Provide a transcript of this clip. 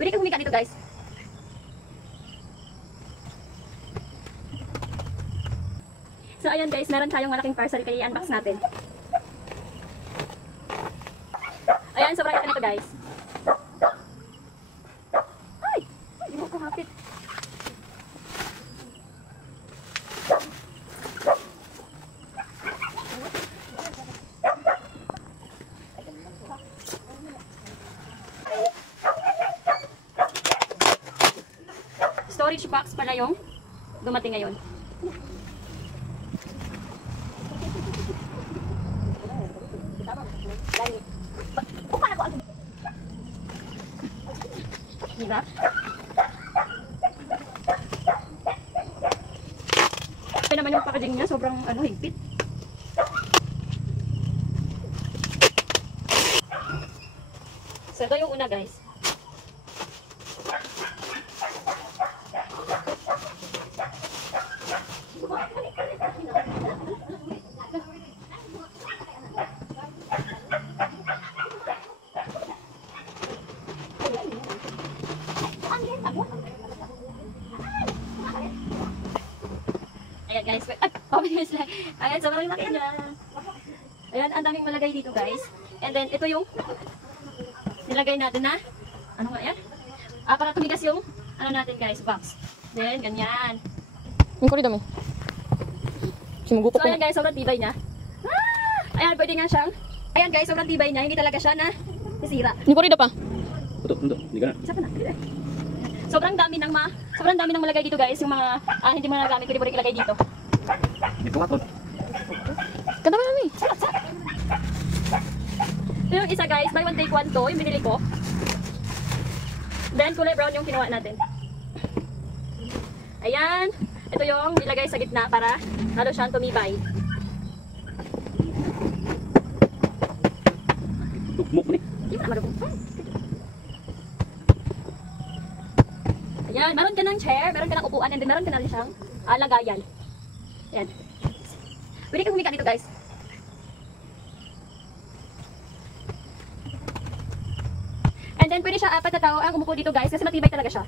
Pwede kang humiga dito guys. So ayan guys, meron tayong malaking parcel kaya i-unbox natin. Ayan, sobrang ito nito guys. Ay! Hindi mo ko hapit. Storage box pala yung dumating ngayon. Diba? Ito naman yung packaging niya, sobrang higpit. So ito yung una guys. Ayan guys, ayan, sobrang laki niya. Ayan, ang daming malagay dito guys. And then, ito yung nilagay natin na, ano nga yan? Para tumigas yung, natin guys, box. Then, ganyan. Yung kuri dami. Sinugupo So, ayan guys, sobrang tibay niya. Ayan, pwede nga siyang, ayan guys, sobrang tibay niya. Hindi talaga siya na nasira. Yung kuri da pa. Hindi ka na. Isa pa na, sobrang dami ng malagay dito guys. Yung mga hindi mo nagamit, pwede mo rin ilagay dito. Ito nga to. Kanta ba namin? Ito yung isa guys, buy one take one to, yung binili ko. Then kulay brown yung kinuha natin. Ayan, ito yung nilagay sa gitna para lalo siyang tumibay. Tukmok ni. Hindi mo na marunong. Ayan, meron ka ng chair, meron ka ng upuan, and then meron ka na rin siyang lagayan. Ayan. Pwede kang humiga dito guys. And then pwede siya apat na tao ang umupo dito guys kasi matibay talaga siya.